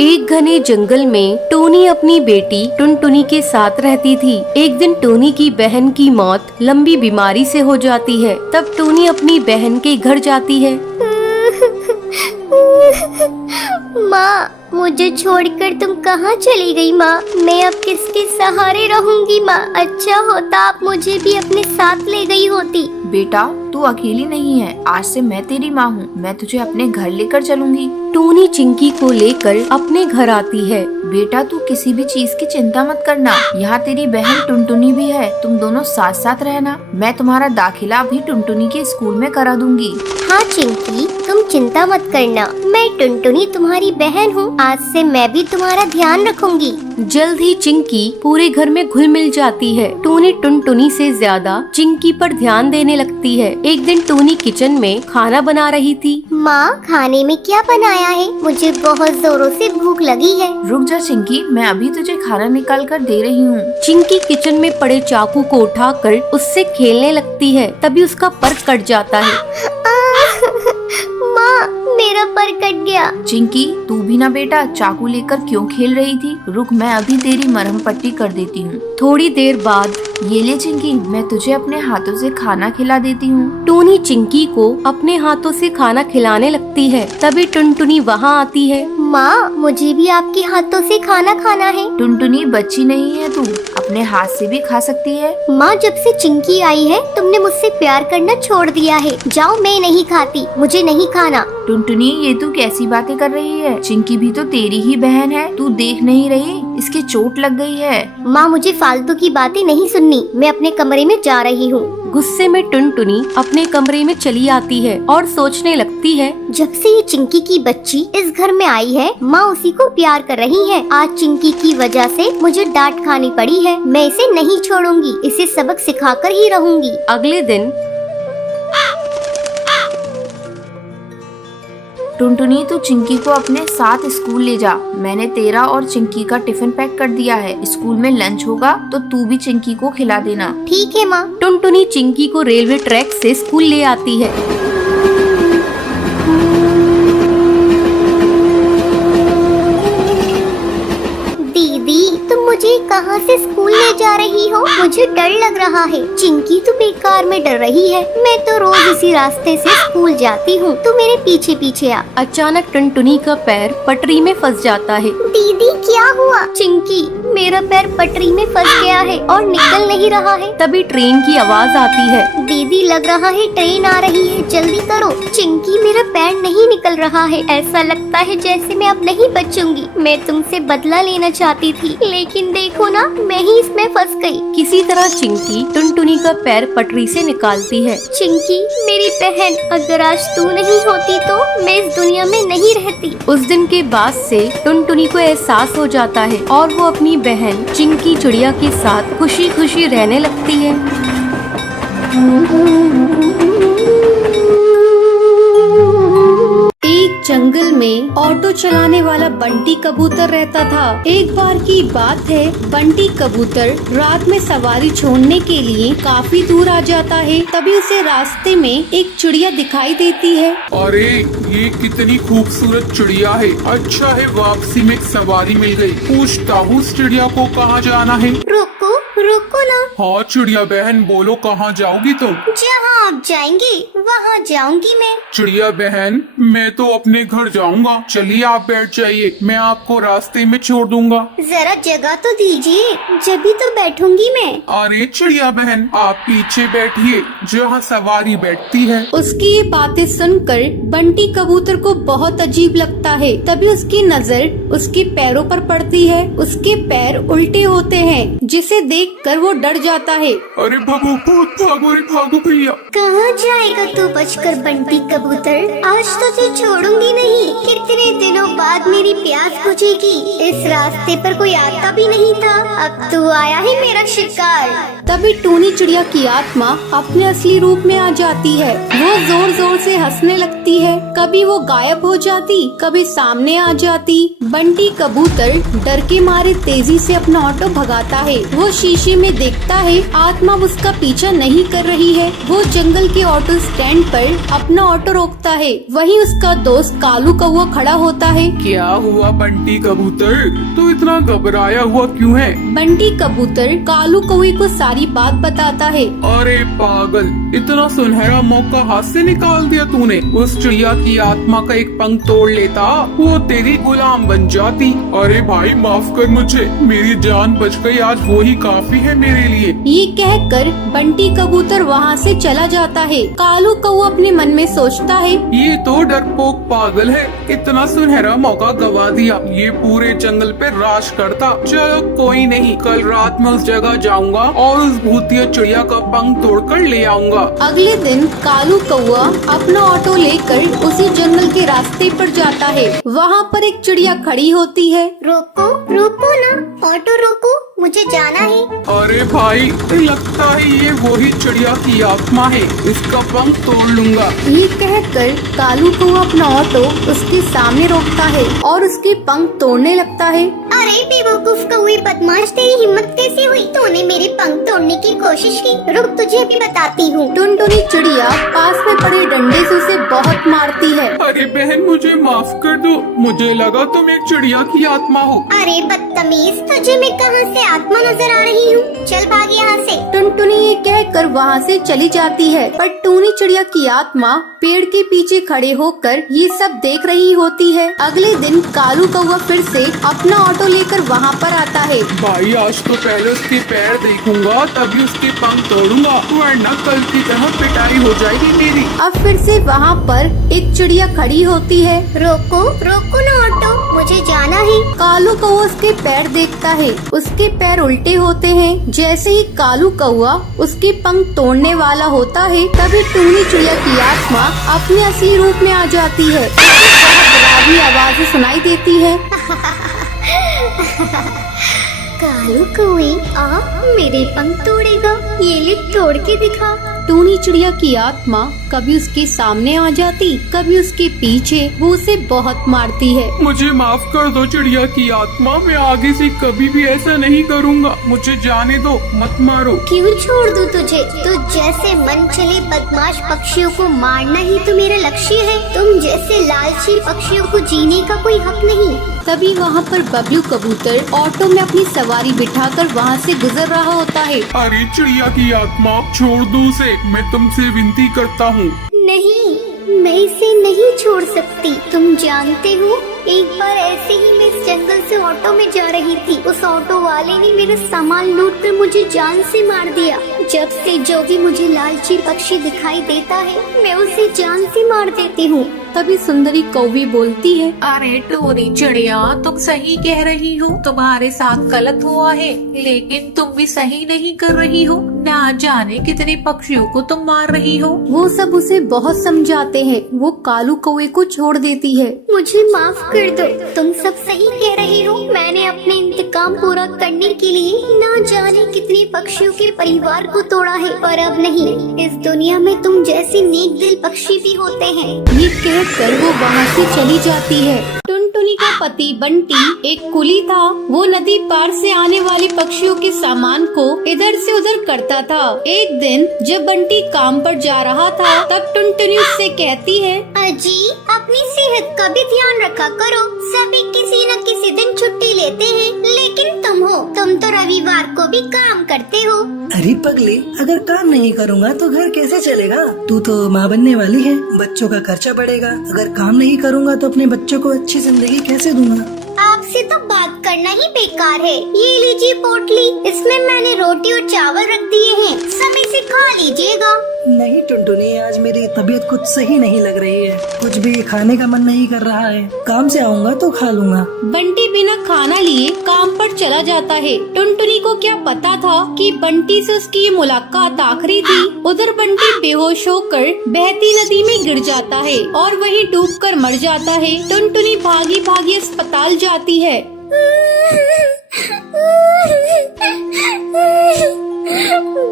एक घने जंगल में टोनी अपनी बेटी टुनटुनी के साथ रहती थी। एक दिन टोनी की बहन की मौत लंबी बीमारी से हो जाती है। तब टोनी अपनी बहन के घर जाती है। माँ, मुझे छोड़कर तुम कहाँ चली गई माँ? मैं अब किसके सहारे रहूंगी माँ? अच्छा होता आप मुझे भी अपने साथ ले गई होती। बेटा, तू अकेली नहीं है। आज से मैं तेरी माँ हूँ। मैं तुझे अपने घर लेकर चलूंगी। टोनी चिंकी को लेकर अपने घर आती है। बेटा, तू किसी भी चीज की चिंता मत करना। यहाँ तेरी बहन टुनटुनी भी है। तुम दोनों साथ साथ रहना। मैं तुम्हारा दाखिला भी टुनटुनी के स्कूल में करा दूंगी। हाँ चिंकी, तुम चिंता मत करना। मैं टुनटुनी तुम्हारी बहन हूँ। आज से मैं भी तुम्हारा ध्यान रखूंगी। जल्द ही चिंकी पूरे घर में घुल मिल जाती है। टोनी टुनटुनी से ज्यादा चिंकी पर ध्यान देने लगती है। एक दिन टोनी किचन में खाना बना रही थी। माँ, खाने में क्या बनाया है? मुझे बहुत जोरों से भूख लगी है। रुक जा चिंकी, मैं अभी तुझे खाना निकाल कर दे रही हूँ। चिंकी किचन में पड़े चाकू को उठाकर उससे खेलने लगती है। तभी उसका पर कट जाता है। माँ, मेरा पर कट गया। चिंकी, तू भी ना बेटा चाकू लेकर क्यों खेल रही थी? रुक, मैं अभी तेरी मरहम पट्टी कर देती हूँ। थोड़ी देर बाद ये ले चिंकी, मैं तुझे अपने हाथों से खाना खिला देती हूँ। टोनी चिंकी को अपने हाथों से खाना खिलाने लगती है। तभी टुनटुनी वहाँ आती है। माँ, मुझे भी आपके हाथों से खाना खाना है। टुनटुनी, बच्ची नहीं है तू, अपने हाथ से भी खा सकती है। माँ, जब से चिंकी आई है तुमने मुझसे प्यार करना छोड़ दिया है। जाओ, मैं नहीं खाती, मुझे नहीं खाना। टुनटुनी, ये तू कैसी बातें कर रही है? चिंकी भी तो तेरी ही बहन है। तू देख नहीं रही इसके चोट लग गई है। माँ, मुझे फालतू की बातें नहीं सुननी। मैं अपने कमरे में जा रही हूँ। गुस्से में टुनटुनी अपने कमरे में चली आती है और सोचने लगती है, जब से ये चिंकी की बच्ची इस घर में आई है, माँ उसी को प्यार कर रही है। आज चिंकी की वजह से मुझे डांट खानी पड़ी है। मैं इसे नहीं छोड़ूंगी, इसे सबक सिखाकर ही रहूंगी। अगले दिन टुनटुनी, तू चिंकी को अपने साथ स्कूल ले जा। मैंने तेरा और चिंकी का टिफिन पैक कर दिया है। स्कूल में लंच होगा तो तू भी चिंकी को खिला देना। ठीक है माँ। टुनटुनी चिंकी को रेलवे ट्रैक से स्कूल ले आती है। दीदी, तुम मुझे कहाँ से स्कूल ले जा रही हो? मुझे डर लग रहा है। चिंकी तो बेकार में डर रही है। मैं तो रोज इसी रास्ते से स्कूल जाती हूँ। तू मेरे पीछे पीछे आ। अचानक टुनटुनी का पैर पटरी में फंस जाता है। दीदी, क्या हुआ? चिंकी, मेरा पैर पटरी में फंस गया है और निकल नहीं रहा है। तभी ट्रेन की आवाज आती है। दीदी, लग रहा है ट्रेन आ रही है, जल्दी करो। चिंकी, मेरा पैर नहीं निकल रहा है। ऐसा लगता है जैसे मैं अब नहीं बचूंगी। मैं तुमसे बदला लेना चाहती थी, लेकिन देखो ना, मैं ही इसमें फंस गई। किसी तरह चिंकी टुनटुनी का पैर पटरी से निकालती है। चिंकी, मेरी बहन, अगर आज तू नहीं होती तो मैं इस दुनिया में नहीं रहती। उस दिन के बाद से टुनटुनी को एहसास हो जाता है और वो अपनी बहन चिंकी चिड़िया के साथ खुशी खुशी रहने लगती है। एक जंगल में ऑटो चलाने वाला बंटी कबूतर रहता था। एक बार की बात है, बंटी कबूतर रात में सवारी छोड़ने के लिए काफी दूर आ जाता है। तभी उसे रास्ते में एक चिड़िया दिखाई देती है। अरे, ये कितनी खूबसूरत चिड़िया है। अच्छा है, वापसी में एक सवारी मिल गई। पूछता हूँ इस चिड़िया को कहाँ जाना है। रुको रुको ना। हाँ चिड़िया बहन, बोलो कहाँ जाओगी तुम? जहाँ आप जाएंगे वहाँ जाऊंगी मैं। चिड़िया बहन, मैं तो अपने घर जाऊंगा। चलिए आप बैठ जाइए, मैं आपको रास्ते में छोड़ दूंगा। जरा जगह तो दीजिए, जब भी तो बैठूंगी मैं। अरे चिड़िया बहन, आप पीछे बैठिए जहाँ सवारी बैठती है। उसकी ये बातें सुनकर बंटी कबूतर को बहुत अजीब लगता है। तभी उसकी नजर उसके पैरों पर पड़ती है। उसके पैर उल्टे होते हैं, जिसे देखकर वो डर जाता है। अरे भागो, बहुत भागो रे, भागो भैया। कहाँ जाएगा तू बचकर बंटी कबूतर? आज तो तुझे छोड़ूंगी नहीं। कितने दिनों बाद मेरी प्यास बुझेगी। इस रास्ते पर कोई आता भी नहीं था, अब तू आया है मेरा शिकार। तभी टूनी चिड़िया की आत्मा अपने असली रूप में आ जाती है। वो जोर जोर से हंसने लगती है। कभी वो गायब हो जाती, कभी सामने आ जाती। बंटी कबूतर डर के मारे तेजी से अपना ऑटो भगाता है। वो शीशे में देखता है आत्मा उसका पीछा नहीं कर रही है। वो जंगल के ऑटो स्टैंड पर अपना ऑटो रोकता है। वहीं उसका दोस्त कालू कौवा खड़ा होता है। क्या हुआ बंटी कबूतर, तू इतना घबराया हुआ क्यों है? बंटी कबूतर कालू कौवे को सारी बात बताता है। अरे पागल, इतना सुनहरा मौका हाथ से निकाल दिया तूने। उस चिड़िया की आत्मा का एक पंख तोड़ लेता, वो तेरी गुलाम बन जाती। अरे भाई माफ कर मुझे, मेरी जान बच गई, आज वो ही काफी है मेरे लिए। ये कहकर बंटी कबूतर वहाँ से चला जाता है। कालू कौवा अपने मन में सोचता है, ये तो डरपोक पागल है, इतना सुनहरा मौका गवा दिया। ये पूरे जंगल पे राज करता। चलो कोई नहीं, कल रात में उस जगह जाऊंगा और उस भूतिया चिड़िया का पंख तोड़कर ले आऊंगा। अगले दिन कालू कौवा अपना ऑटो लेकर उसी जंगल के रास्ते पर जाता है। वहाँ पर एक चिड़िया खड़ी होती है। रोको रोको ना, ऑटो रोको, मुझे जाना है। अरे भाई, लगता है ये वही चिड़िया की आत्मा है, इसका पंख तोड़ लूंगा। ये कहकर कालू कौवा अपना ऑटो उसके सामने रोकता है और उसके पंख तोड़ने लगता है। अरे बेवकूफ कौवे बदमाश, तेरी हिम्मत कैसे हुई? तूने मेरे पंख तोड़ने की कोशिश की। रुक, तुझे अभी बताती हूँ। टुनटुनी चिड़िया पास में पड़े डंडे से उसे बहुत मारती है। अरे बहन, मुझे माफ कर दो, मुझे लगा तुम एक चिड़िया की आत्मा हो। अरे बदतमीज, तुझे मैं कहाँ से आत्मा नजर आ रही हूँ? चल भाग यहाँ से। टुनटुनी ये कहकर वहाँ से चली जाती है, पर टूनी चिड़िया की आत्मा पेड़ के पीछे खड़े होकर ये सब देख रही होती है। अगले दिन कालू कौवा फिर से अपना ऑटो लेकर वहाँ पर आता है। भाई आज तो पहले उसके पैर देखूंगा, तभी उसके पंख तोड़ूंगा, वरना कल की तरह पिटाई हो जाएगी मेरी। अब फिर से वहाँ पर एक चिड़िया खड़ी होती है। रोको रोको ना ऑटो, मुझे जाना है। कालू कौवा उसके पैर देखता है, उसके पैर उल्टे होते हैं। जैसे ही कालू कौवा उसके पंख तोड़ने वाला होता है, तभी टूनी चिड़िया की आत्मा अपने असली रूप में आ जाती है। बहुत डरावनी आवाज़ें सुनाई देती है। कालू कौवे, आ मेरे पंख तोड़ेगा? ये ले तोड़ के दिखा। टूनी चिड़िया की आत्मा कभी उसके सामने आ जाती, कभी उसके पीछे। वो उसे बहुत मारती है। मुझे माफ कर दो चिड़िया की आत्मा, मैं आगे से कभी भी ऐसा नहीं करूँगा। मुझे जाने दो, मत मारो। क्यों छोड़ दूं तुझे? तो जैसे मन चले बदमाश पक्षियों को मारना ही तो मेरा लक्ष्य है। तुम जैसे लालची पक्षियों को जीने का कोई हक नहीं। तभी वहाँ पर बबलू कबूतर ऑटो में अपनी सवारी बिठाकर वहाँ से गुजर रहा होता है। अरे चिड़िया की आत्मा, छोड़ दो उसे, मैं तुमसे विनती करता हूँ। नहीं, मैं इसे नहीं छोड़ सकती। तुम जानते हो, एक बार ऐसे ही मैं इस जंगल से ऑटो में जा रही थी। उस ऑटो वाले ने मेरा सामान लूट कर मुझे जान से मार दिया। जब से जो भी मुझे लालची पक्षी दिखाई देता है, मैं उसे जान से मार देती हूँ। तभी सुंदरी कौवी बोलती है, अरे टोनी चिड़िया, तुम सही कह रही हो, तुम्हारे साथ गलत हुआ है, लेकिन तुम भी सही नहीं कर रही हो। ना जाने कितने पक्षियों को तुम मार रही हो। वो सब उसे बहुत समझाते हैं। वो कालू कौवे को छोड़ देती है। मुझे माफ कर दो, तुम सब सही कह रही हो। मैंने अपने इंतकाम पूरा करने के लिए ना जाने कितने पक्षियों के परिवार को तोड़ा है, पर अब नहीं। इस दुनिया में तुम जैसे नेक दिल पक्षी भी होते हैं। ये कहकर वो वहाँ से चली जाती है। टुनटुनी का पति बंटी एक कुली था। वो नदी पार से आने वाले पक्षियों के सामान को इधर से उधर करता था। एक दिन जब बंटी काम पर जा रहा था, तब टुनटुनी उससे कहती है, अजी, अपनी सेहत का भी ध्यान रखा करो। सभी किसी न किसी दिन छुट्टी लेते हैं, लेकिन तुम तो रविवार को भी काम करते हो। अरे पगली, अगर काम नहीं करूँगा तो घर कैसे चलेगा? तू तो माँ बनने वाली है, बच्चों का खर्चा बढ़ेगा। अगर काम नहीं करूँगा तो अपने बच्चों को अच्छी जिंदगी कैसे दूंगा? आपसे तो बात करना ही बेकार है। ये लीजिए पोटली, इसमें मैंने रोटी और चावल रख दिए हैं, समय से खा लीजिएगा। नहीं टुनटुनी, आज मेरी तबीयत कुछ सही नहीं लग रही है, कुछ भी खाने का मन नहीं कर रहा है। काम से आऊँगा तो खा लूँगा। बंटी बिना खाना लिए काम पर चला जाता है। टुनटुनी को क्या पता था कि बंटी से उसकी ये मुलाकात आखिरी थी। उधर बंटी बेहोश होकर बहती नदी में गिर जाता है और वहीं डूबकर मर जाता है। टुनटुनी भागी भागी अस्पताल जाती है।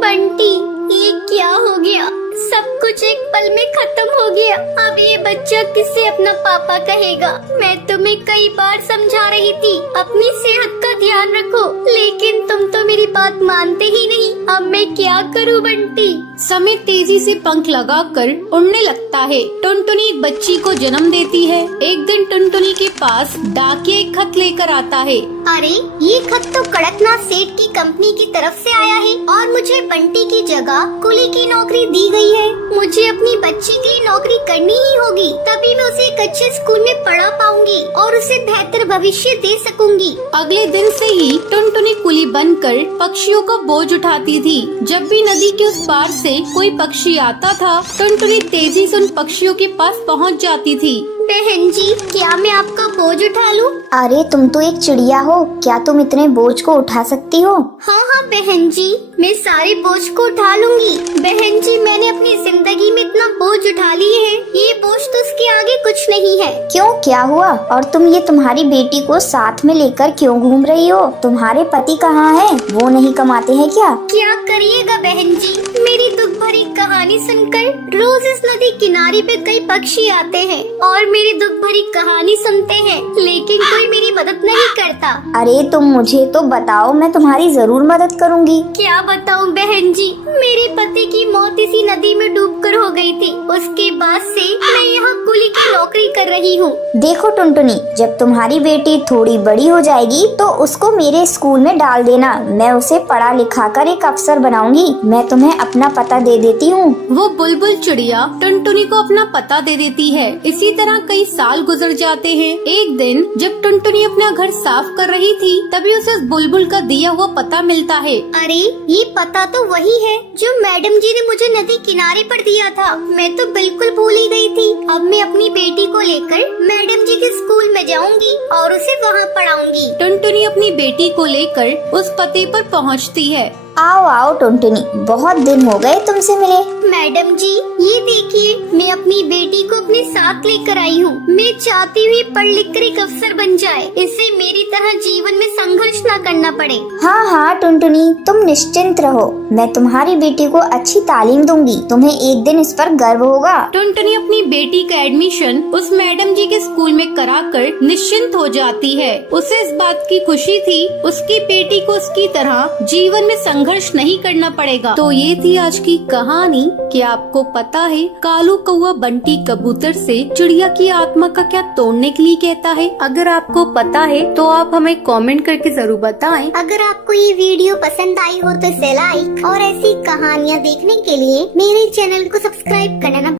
बंटी, ये क्या हो गया? सब कुछ एक पल में खत्म हो गया। अब ये बच्चा किससे अपना पापा कहेगा? मैं तुम्हें कई बार समझा रही थी, अपनी सेहत का ध्यान रखो, लेकिन तुम तो मेरी बात मानते ही नहीं। अब मैं क्या करूँ बंटी? समय तेजी से पंख लगाकर उड़ने लगता है। टुनटुनी एक बच्ची को जन्म देती है। एक दिन टुनटुनी के पास डाकिया एक खत लेकर आता है। अरे ये खत तो कड़कनाथ सेठ की कंपनी की तरफ से आया है और मुझे बंटी की जगह कुली की नौकरी दी गई है। मुझे अपनी बच्ची के लिए नौकरी करनी ही होगी, तभी मैं उसे एक अच्छे स्कूल में पढ़ा पाऊंगी और उसे बेहतर भविष्य दे सकूंगी। अगले दिन से ही टुनटुनी कुली बनकर पक्षियों का बोझ उठाती थी। जब भी नदी के उस पार से कोई पक्षी आता था, टुनटुनी तेजी से उन पक्षियों के पास पहुंच जाती थी। बहन जी, क्या मैं आपका बोझ उठा लूं? अरे तुम तो एक चिड़िया हो, क्या तुम इतने बोझ को उठा सकती हो? हाँ हाँ बहन जी, मैं सारे बोझ को उठा लूंगी। बहन जी, मैंने अपनी जिंदगी में इतना बोझ उठा लिए है, ये बोझ तो उसके आगे कुछ नहीं है। क्यों, क्या हुआ? और तुम ये तुम्हारी बेटी को साथ में लेकर क्यों घूम रही हो? तुम्हारे पति कहाँ हैं? वो नहीं कमाते हैं क्या? क्या करिएगा बहन जी, मेरी दुख भरी कहानी सुनकर रोज इस नदी किनारे पे कई पक्षी आते हैं और मेरी दुख भरी कहानी सुनते हैं, लेकिन कोई मेरी मदद नहीं करता। अरे तुम मुझे तो बताओ, मैं तुम्हारी जरूर मदद करूंगी। क्या बताऊं बहन जी, मेरे पति की मौत इसी नदी में डूबकर हो गई थी। उसके बाद से मैं यहाँ कुली की नौकरी कर रही हूँ। देखो टुनटुनी, जब तुम्हारी बेटी थोड़ी बड़ी हो जाएगी तो उसको मेरे स्कूल में डाल देना। मैं उसे पढ़ा लिखा कर एक अफसर बनाऊंगी। मैं तुम्हें अपना पता दे देती हूँ। वो बुलबुल चिड़िया टुनटुनी को अपना पता दे देती है। इसी तरह कई साल गुजर जाते हैं। एक दिन जब टुनटुनी अपना घर साफ कर रही थी, तभी उसे उस बुलबुल का दिया हुआ पता मिलता है। अरे ये पता तो वही है जो मैडम जी ने मुझे नदी किनारे पर दिया था। मैं तो बिल्कुल भूल ही गई थी। अब मैं अपनी बेटी को लेकर मैडम जी के स्कूल में जाऊंगी और उसे वहाँ पढ़ाऊंगी। टुनटुनी अपनी बेटी को लेकर उस पते पर पहुँचती है। आओ आओ टुनटुनी, बहुत दिन हो गए तुमसे मिले। मैडम जी, ये देखिए, मैं अपनी बेटी को अपने साथ लेकर आई हूँ। मैं चाहती हुई पढ़ लिख कर एक अफसर बन जाए, इससे मेरी तरह जीवन में संघर्ष न करना पड़े। हाँ हाँ टुनटुनी, तुम निश्चिंत रहो, मैं तुम्हारी बेटी को अच्छी तालीम दूंगी। तुम्हें एक दिन इस पर गर्व होगा। टुनटुनी अपनी बेटी का एडमिशन उस मैडम जी के स्कूल में कराकर निश्चिंत हो जाती है। उसे इस बात की खुशी थी, उसकी बेटी को उसकी तरह जीवन में संघर्ष नहीं करना पड़ेगा। तो ये थी आज की कहानी। क्या आपको पता है कालू कौवा बंटी कबूतर से चिड़िया की आत्मा का क्या तोड़ने के लिए कहता है? अगर आपको पता है तो आप हमें कमेंट करके जरूर बताएं। अगर आपको ये वीडियो पसंद आई हो तो इसे लाइक और ऐसी कहानियाँ देखने के लिए मेरे चैनल को सब्सक्राइब करना